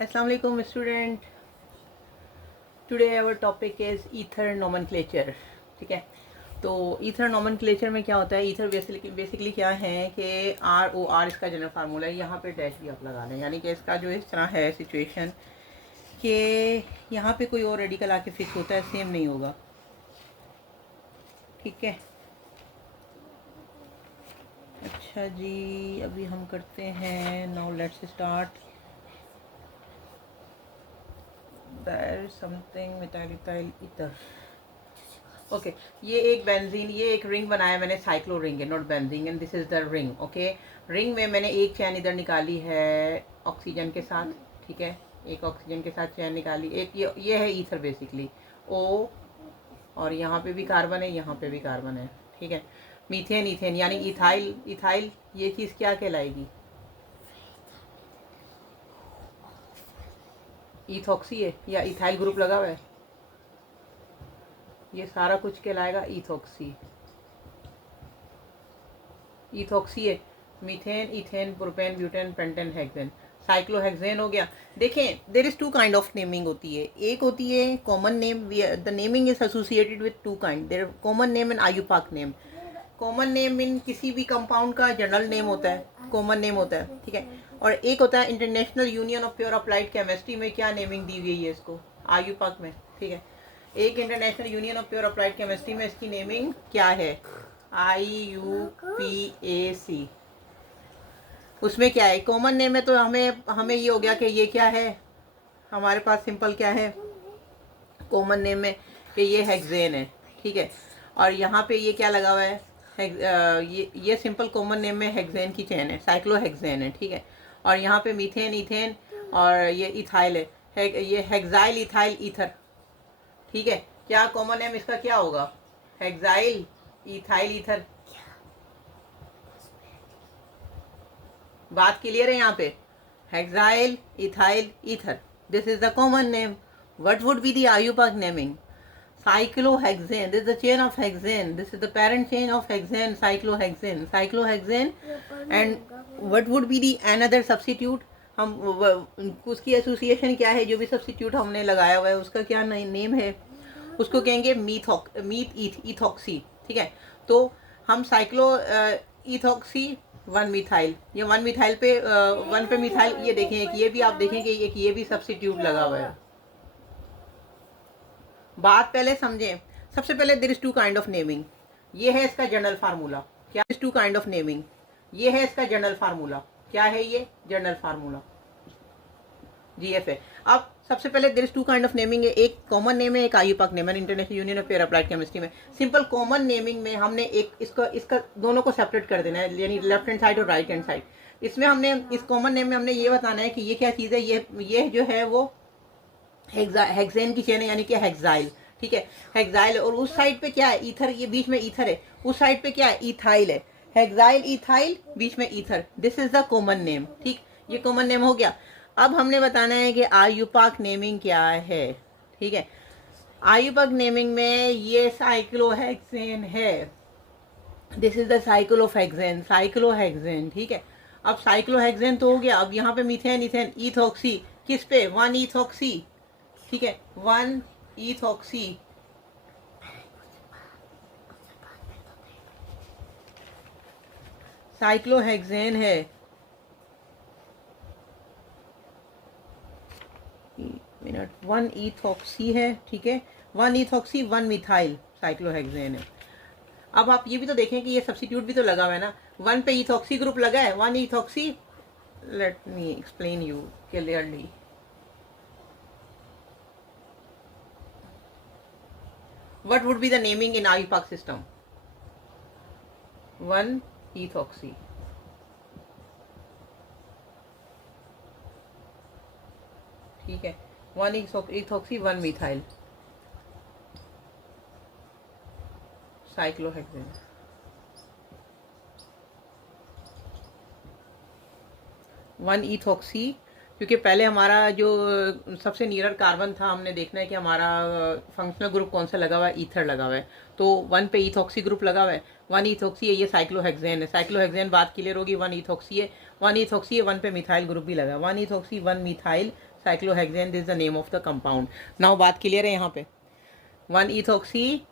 Assalamu alaikum student. Today our topic is ether nomenclature. ठीक है, तो ईथर नॉमेनक्लेचर में क्या होता है? ईथर बेसिकली क्या है कि ROR इसका जनरल फार्मूला है। यहाँ पे डैश भी आप लगा लें, यानी कि इसका जो इस तरह है सिचुएशन कि यहाँ पे कोई और रेडिकल आके फिक्स होता है, सेम नहीं होगा। ठीक है, अच्छा जी, अभी हम करते हैं। Now let's start. There something methyl ether. Okay, ये एक बेंजीन, ये एक रिंग बनाया मैंने, साइक्लो रिंग है, not benzene, and this is the ring. Okay, ring में मैंने एक चैन इधर निकाली है ऑक्सीजन के साथ। ठीक है, एक ऑक्सीजन के साथ चैन निकाली, एक ये है ईथर बेसिकली ओ, और यहाँ पे भी कार्बन है, यहाँ पे भी कार्बन है। ठीक है, मीथेन इथेन यानी इथाइल। इथाइल ये चीज़ क्या कहलाएगी? इथॉक्सी है या इथाइल ग्रुप लगा हुआ है, ये सारा कुछ कहलाएगा इथॉक्सी। इथॉक्सी है, methane ethane propane butane pentane hexane, cyclohexane हो गया। देखें, there is two kind of naming होती है। एक होती है common name, the naming is associated with two kind, there common name and IUPAC name. Common name in किसी भी कंपाउंड का जनरल नेम होता है, कॉमन नेम होता है। ठीक है, और एक होता है International Union of Pure Applied Chemistry में क्या नेमिंग दी हुई है इसको? आयुपाक में। ठीक है, एक international Union of Pure Applied Chemistry में इसकी नेमिंग क्या है? IUPAC। उसमें क्या है? कॉमन नेम है, तो हमें हमें ये हो गया कि ये क्या है हमारे पास? सिंपल क्या है कॉमन नेम में? कि ये हेक्सेन है। ठीक है, और यहाँ पे ये क्या लगा हुआ है? ये सिंपल कॉमन नेम में हेक्सेन की चेन है, साइक्लोहेक्सेन है। ठीक है, और यहाँ पे मीथेन इथेन और ये इथाइल है, ये हेक्साइल इथाइल ईथर। ठीक है, क्या कॉमन नेम इसका क्या होगा? Hexyl ethyl ether. बात क्लियर है यहाँ पे? Hexyl ethyl ether, this is the common name. What would be the IUPAC naming? Cyclohexane, this is the chain of hexane, this is the parent chain of hexane, cyclohexane, and what would be the another substitute? हम उसकी association क्या है? जो भी substitute हमने लगाया हुआ है उसका क्या नेम है? उसको कहेंगे मीथ इथॉक्सी। ठीक है, तो हम साइक्लो इथॉक्सी वन मिथाइल, ये वन मिथाइल पे वन पे मिथाइल, ये देखें, एक ये भी आप देखें कि एक ये भी सब्सिट्यूट लगा हुआ है। बात पहले समझें। सबसे पहले there is two kind of naming, ये है इसका जनरल फार्मूला। क्या? Is two kind of naming, ये है इसका जनरल फार्मूला। क्या है ये जनरल फार्मूला? GF है। अब सबसे पहले there is two kind of naming है, एक कॉमन नेम है, एक आयुपाक नेम है। International Union of Pure Applied Chemistry में सिंपल कॉमन नेमिंग में हमने एक इसका दोनों को सेपरेट कर देना है, यानी लेफ्ट हैंड साइड और राइट हैंड साइड। इसमें हमने इस कॉमन नेम में हमने ये बताना है कि ये क्या चीज़ है। ये जो है वो हेक्सेन की चेन है, यानी कि हेक्साइल। ठीक है, हेक्साइल, और उस साइड पे क्या है? ईथर, ये बीच में ईथर है। उस साइड पे क्या है? इथाइल है। हेक्साइल इथाइल, बीच में ether, this is the common name. ठीक, ये कॉमन नेम हो गया। अब हमने बताना है कि आयुपाक नेमिंग क्या है। ठीक है, आयुपाक नेमिंग में ये साइक्लोहेक्सेन है, this is the cyclohexane, cyclohexane. ठीक है, अब साइक्लोहेक्सेन तो हो गया। अब यहाँ पे मीथेन इथेन इथॉक्सी, किस पे? One ethoxy. ठीक है, वन इथॉक्सी, साइक्लोहेक्सेन है। मिनट, वन इथॉक्सी है। ठीक है, one ethoxy one methyl, cyclohexane है। अब आप ये भी तो देखें कि ये सब्स्टिट्यूट भी तो लगा हुआ है ना, वन पे इथॉक्सी ग्रुप लगा है, one ethoxy. Let me explain you clearly. What would be the naming in IUPAC system? One ethoxy. ठीक है, one ethoxy one methyl, cyclohexane. One ethoxy, क्योंकि पहले हमारा जो सबसे नियर कार्बन था, हमने देखना है कि हमारा फंक्शनल ग्रुप कौन सा लगा हुआ है, ईथर लगा हुआ है, तो वन पे इथॉक्सी ग्रुप लगा हुआ है, वन इथॉक्सी है, ये साइक्लोहेक्सेन है। साइक्लोहेक्सेन बात क्लियर होगी, वन इथॉक्सी है। 1 इथॉक्सी 1 पे मिथाइल ग्रुप भी लगा, 1 ethoxy 1 methyl cyclohexane, this is the name of the compound. Now बात क्लियर है यहाँ पे। 1 ethoxy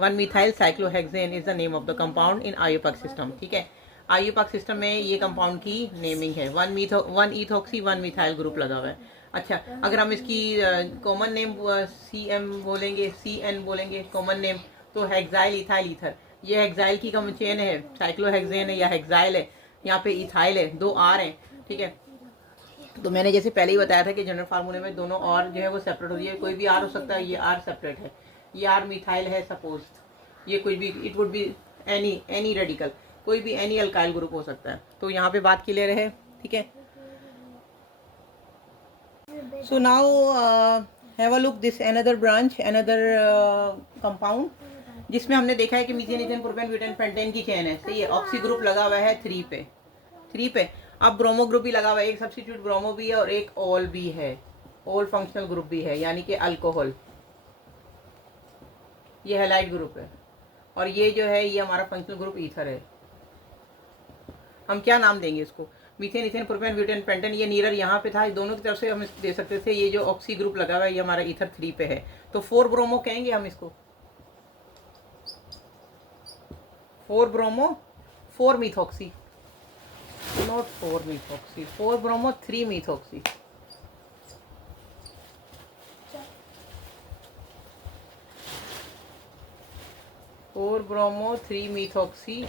1 methyl cyclohexane is the name of the compound in IUPAC system. ठीक है, आयुपाक सिस्टम में ये कंपाउंड की नेमिंग है। 1 इथॉक्सी 1 मिथाइल ग्रुप लगा हुआ है। अच्छा, अगर हम इसकी कॉमन नेम CM बोलेंगे, CN बोलेंगे कॉमन नेम, तो हेक्साइल इथाइल ईथर, ये हेक्साइल की कम चेन है, साइक्लोहेक्सेन है या हेक्साइल है, यहाँ पे इथाइल है, 2 R हैं। ठीक है, तो मैंने जैसे पहले ही बताया था कि जनरल फार्मूले में दोनों और जो है वो सेपरेट होती है, कोई भी R हो सकता है, ये R सेपरेट है, ये R मिथाइल है सपोज, ये कुछ भी, it would be any radical, कोई भी एनी अल्काइल ग्रुप हो सकता है। तो यहाँ पे बात क्लियर है। ठीक है, so now have a look this another branch, another compound, जिसमें हमने देखा है कि methane ethane propane butane pentane की चेन है। सही है, ऑक्सी ग्रुप लगा हुआ है 3 पे। अब ब्रोमो ग्रुप भी लगा हुआ है, एक सब्स्टिट्यूट ब्रोमो भी है और एक ओल भी है, ओल फंक्शनल ग्रुप भी है, यानी कि अल्कोहल, ये हैलाइड ग्रुप है, और ये जो है ये हमारा फंक्शनल ग्रुप ईथर है। हम क्या नाम देंगे इसको? Methane ethane propane butane pentane, ये नीरर यहाँ पे था, दोनों की तरफ से हम दे सकते थे। ये जो ऑक्सी ग्रुप लगा हुआ है ये हमारा ईथर 3 पे है, तो 4 ब्रोमो कहेंगे हम इसको, 4 bromo 4 methoxy, not 4 methoxy, 4 bromo 3 methoxy. Four bromo 3 methoxy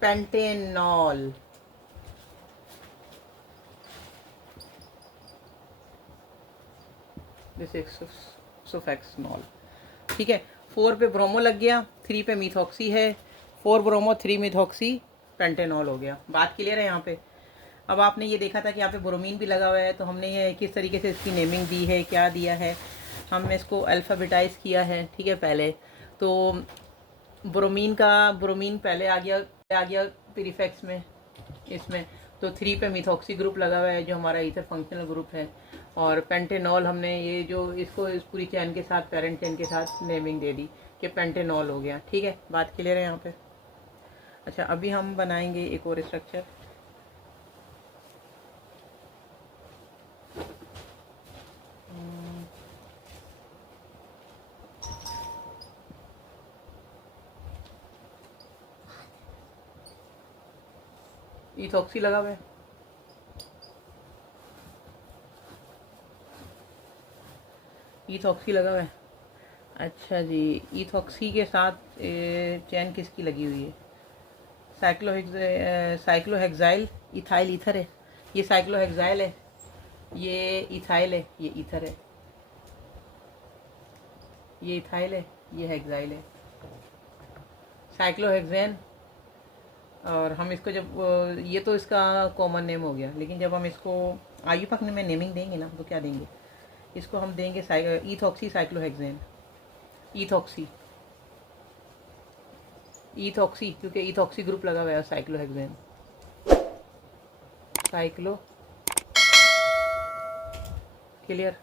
pentanol. This is सुफेक्सनॉल। ठीक है, 4 पे ब्रोमो लग गया, 3 पे मिथॉक्सी है, 4 ब्रोमो 3 मिथॉक्सी पेंटेनॉल हो गया। बात क्लियर है यहाँ पे। अब आपने ये देखा था कि यहाँ पे ब्रोमीन भी लगा हुआ है, तो हमने ये किस तरीके से इसकी नेमिंग दी है, क्या दिया है, हमने इसको अल्फ़ाबेटाइज किया है। ठीक है, पहले तो ब्रोमीन पहले आ गया प्रीफिक्स में, इसमें तो 3 पे मिथॉक्सी ग्रुप लगा हुआ है जो हमारा ईथर फंक्शनल ग्रुप है, और पेंटेनॉल हमने ये जो इसको इस पूरी चैन के साथ, पेरेंट चैन के साथ नेमिंग दे दी कि पेंटेनॉल हो गया। ठीक है, बात क्लियर है यहाँ पे। अच्छा, अभी हम बनाएंगे एक और स्ट्रक्चर। इथॉक्सी लगा हुआ है, इथॉक्सी लगा हुआ है। अच्छा जी, इथॉक्सी के साथ चैन किसकी लगी हुई है? साइक्लोहेक्साइल इथाइल ईथर है, ये साइक्लोहेक्साइल है, ये इथाइल है, ये ईथर है, ये इथाइल है, ये हेक्साइल है, साइक्लोहेक्सेन। और हम इसको जब ये तो इसका कॉमन नेम हो गया, लेकिन जब हम इसको आयुपाक में नेमिंग देंगे ना, तो क्या देंगे इसको? हम देंगे इथॉक्सी साइक्लोहेक्सेन, इथॉक्सी क्योंकि इथॉक्सी ग्रुप लगा हुआ है, साइक्लोहेक्सेन, साइक्लो। क्लियर?